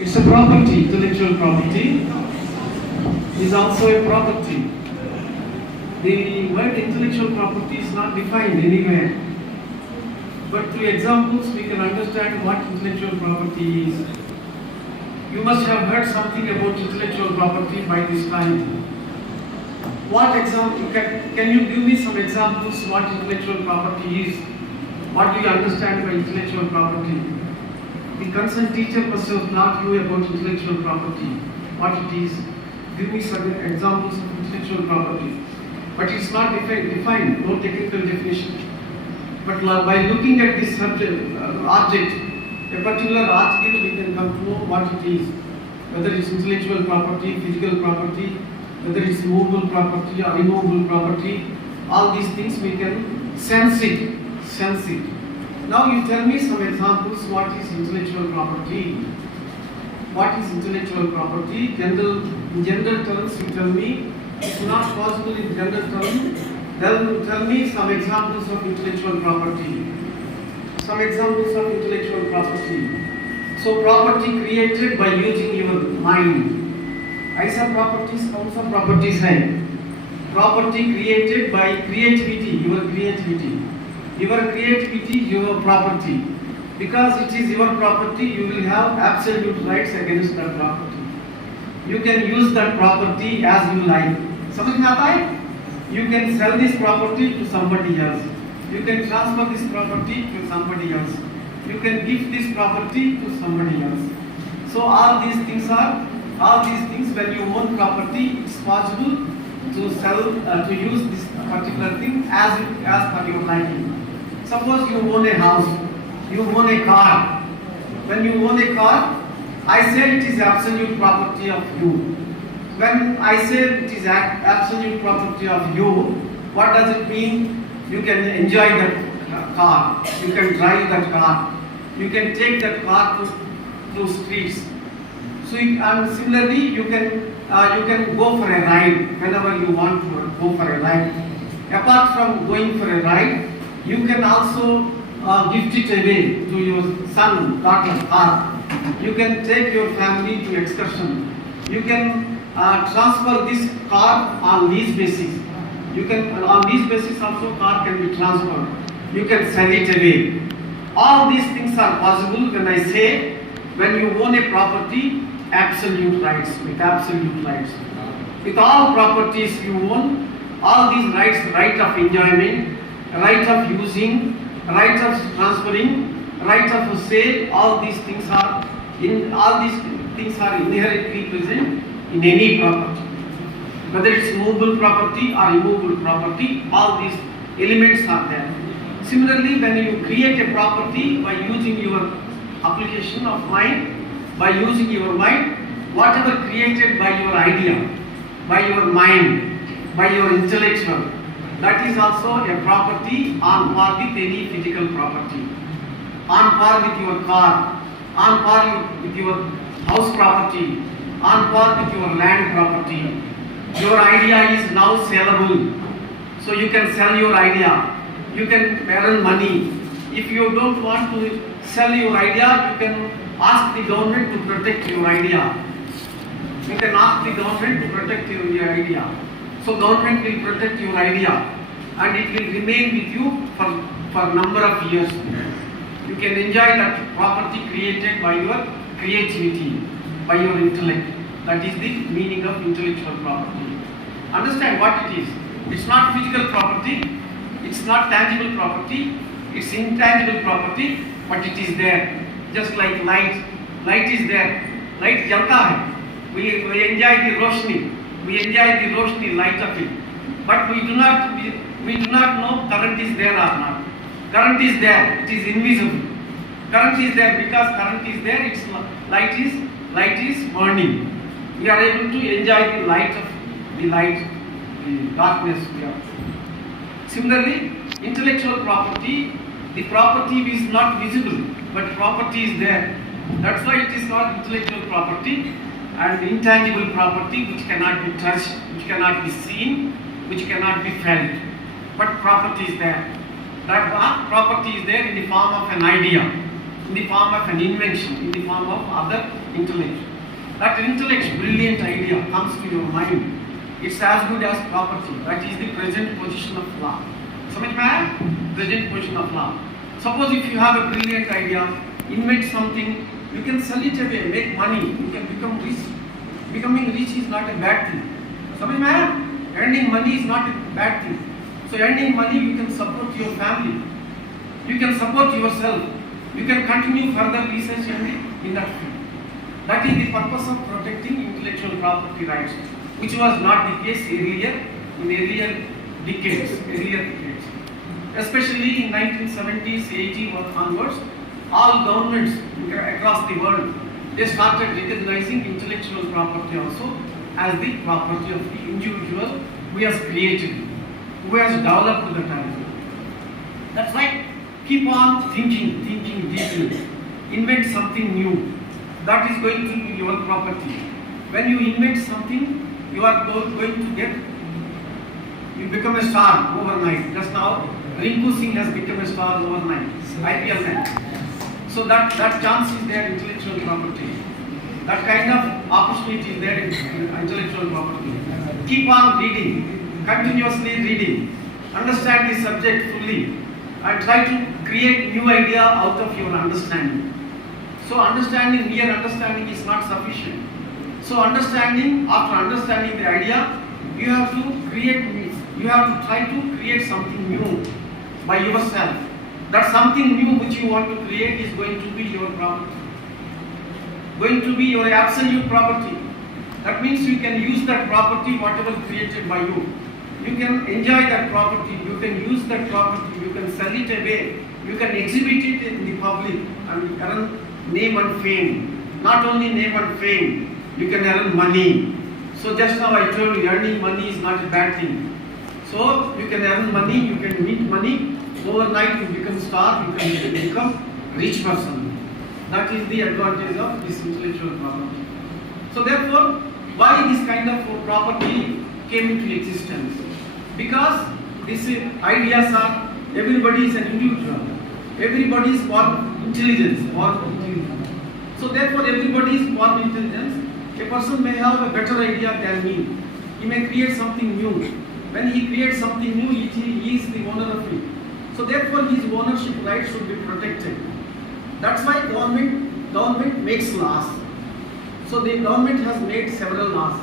It's a property. Intellectual property is also a property. The word intellectual property is not defined anywhere. But through examples we can understand what intellectual property is. You must have heard something about intellectual property by this time. What example, can you give me some examples what intellectual property is? What do you understand by intellectual property? The concerned teacher must have taught you about intellectual property, what it is. Give me some examples of intellectual property. But it's not defined, no technical definition. But by looking at this subject, object, a particular article, we can come to know what it is. Whether it's intellectual property, physical property, whether it's movable property or immovable property, all these things we can sense it. Now you tell me some examples, what is intellectual property? What is intellectual property? In general terms you tell me, it's not possible in general terms. Then tell me some examples of intellectual property. Some examples of intellectual property. So property created by using your mind. ऐसा properties कौन सा properties है? Property created by creativity, your creativity. Your creativity, your property. Because it is your property, you will have absolute rights against that property. You can use that property as you like. समझ में आता है? You can sell this property to somebody else. You can transfer this property to somebody else. You can give this property to somebody else. So all these things when you own property, it's possible to sell, to use this particular thing as per your liking. Suppose you own a house, you own a car. When you own a car, I say it is absolute property of you. When I say it is absolute property of you, what does it mean? You can enjoy that car, you can drive that car, you can take that car to streets. So and similarly, you can go for a ride whenever you want to go for a ride. Apart from going for a ride, you can also gift it away to your son, daughter, or you can take your family to excursion. You can transfer this car on lease basis. You can on lease basis also car can be transferred. You can sell it away. All these things are possible when I say when you own a property, absolute rights, with absolute rights. With all properties you own, all these rights, right of enjoyment, right of using, right of transferring, right of sale, all these things are inherently present in any property. Whether it's movable property or immovable property, all these elements are there. Similarly, when you create a property by using your application of mind, by using your mind, whatever created by your idea, by your mind, by your intellectual, that is also a property on par with any physical property, on par with your car, on par with your house property, on par with your land property. Your idea is now sellable, so you can sell your idea, you can earn money. If you don't want to sell your idea, you can ask the government to protect your idea. You can ask the government to protect your idea. So government will protect your idea and it will remain with you for number of years. You can enjoy that property created by your creativity, by your intellect. That is the meaning of intellectual property. Understand what it is. It's not physical property, it's not tangible property, it's intangible property, but it is there. Just like light. Light is there. Light jalta hai. We enjoy the roshni, light of it. But we do not know current is there or not. Current is there, it is invisible. Current is there because current is there, its light is burning. We are able to enjoy the light, the darkness we are. Similarly, intellectual property, the property is not visible, but property is there. That's why it is called intellectual property and intangible property which cannot be touched, which cannot be seen, which cannot be felt. But property is there. That property is there in the form of an idea, in the form of an invention, in the form of other Intellect. That intellect, brilliant idea comes to your mind. It's as good as property. That is the present position of law. समझ में आया? Present position of law. Suppose if you have a brilliant idea, invent something, you can sell it away, make money, you can become rich. Becoming rich is not a bad thing. समझ में आया? Earning money is not a bad thing. So earning money, you can support your family. You can support yourself. You can continue further research in that field. That is the purpose of protecting intellectual property rights, which was not the case in earlier decades. Especially in 1970s, 80s onwards, all governments across the world, they started recognizing intellectual property also as the property of the individual who has created, who has developed that idea. That's right. Keep on thinking deeply. Invent something new. That is going to be your property. When you invent something, you are going to get, you become a star overnight. Just now, Rinku Singh has become a star overnight. IPL man. So that chance is there in intellectual property. That kind of opportunity is there in intellectual property. Keep on reading, continuously reading, understand the subject fully, and try to create new idea out of your understanding. So mere understanding is not sufficient. So after understanding the idea, you have to try to create something new by yourself. That something new which you want to create is going to be your property. Going to be your absolute property. That means you can use that property, whatever created by you. You can enjoy that property, you can use that property, you can sell it away, you can exhibit it in the public and earn name and fame. Not only name and fame, you can earn money. So just now I told you, earning money is not a bad thing. So you can earn money, you can make money, overnight you become star, you can become rich person. That is the advantage of this intellectual property. So therefore, why this kind of property came into existence? Because these ideas are, everybody is an individual. Everybody is born intelligence. So therefore, everybody is born intelligence. A person may have a better idea than me. He may create something new. When he creates something new, he is the owner of it. So therefore, his ownership rights should be protected. That's why government makes laws. So the government has made several laws,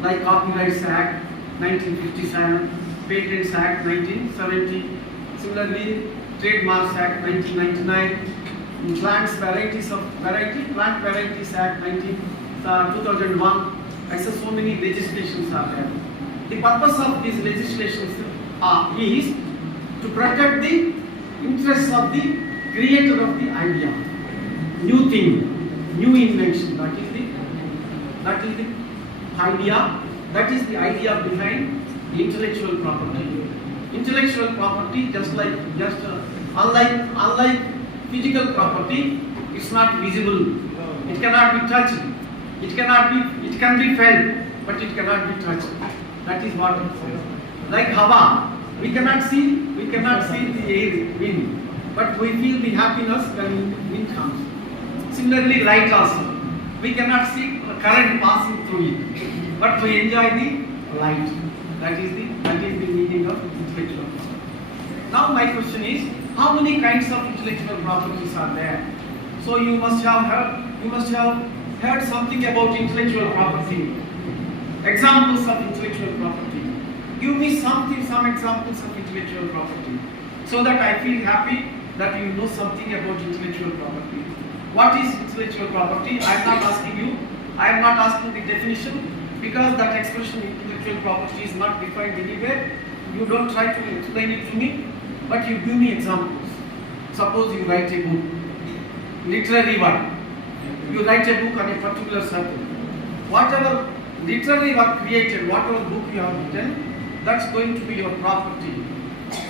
like Copyrights Act 1957, Patents Act 1970, similarly Trademarks Act 1999, Plant Varieties Act 2001. And so many legislations are there. The purpose of these legislations is to protect the interests of the creator of the idea, new thing, new invention. That is the idea. That is the idea behind the intellectual property. Intellectual property, unlike physical property, it's not visible. It cannot be touched. It can be felt, but it cannot be touched. That is what it says. Like Hava, we cannot see the air, wind, but we feel the happiness when wind comes. Similarly, light also. We cannot see current passing through it, but we enjoy the light. That is the meaning of intellectual property. Now my question is, how many kinds of intellectual properties are there? So you must have heard something about intellectual property. Examples of intellectual property. Give me some examples of intellectual property, so that I feel happy that you know something about intellectual property. What is intellectual property? I am not asking you. I am not asking the definition, because that expression intellectual property is not defined anywhere. You don't try to explain it to me, but you give me examples. Suppose you write a book, literary work. You write a book on a particular subject. Whatever literary work created, whatever book you have written, that's going to be your property.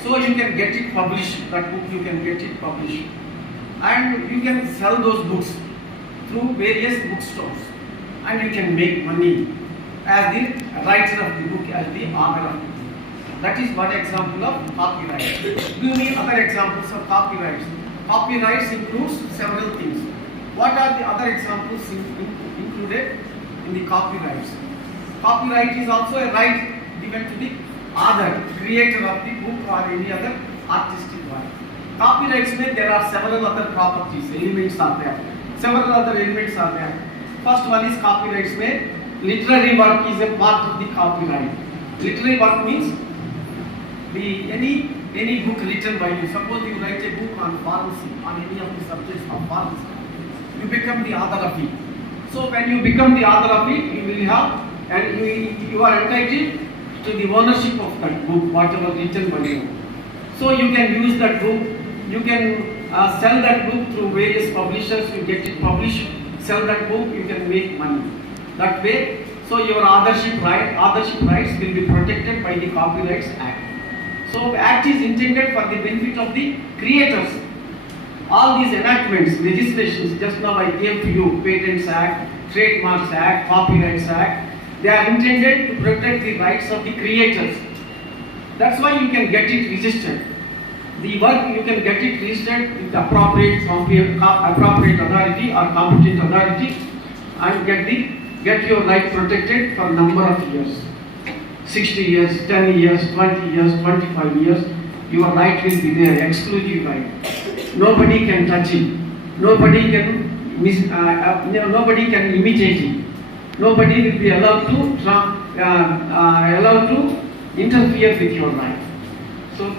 So you can get it published, that book you can get it published. And you can sell those books through various bookstores. And you can make money as the writer of the book, as the author of the book. That is one example of copyright. Give me other examples of copyrights. Copyrights includes several things. What are the other examples in included in the copyrights. Copyright is also a right given to the author, creator of the book or any other artistic work. Copyrights mean there are several other properties, elements are there. Several other elements are there. First one is copyrights mean literary work is a part of the copyright. Literary work means any book written by you. Suppose you write a book on pharmacy, on any of the subjects of pharmacy, you become the author of it. So when you become the author of it, you will have and you are entitled to the ownership of that book, whatever written by you. So you can use that book, you can sell that book through various publishers, you get it published, sell that book, you can make money. That way, so your authorship rights will be protected by the Copyrights Act. So Act is intended for the benefit of the creators. All these enactments, legislations, just now I gave to you, Patents Act, Trademarks Act, Copyrights Act, they are intended to protect the rights of the creators. That's why you can get it registered. The work you can get it registered with the appropriate authority or competent authority and get your right protected for a number of years. 60 years, 10 years, 20 years, 25 years, your right will be there, exclusive right. Nobody can touch it. Nobody can imitate it. Nobody will be allowed to interfere with your right. So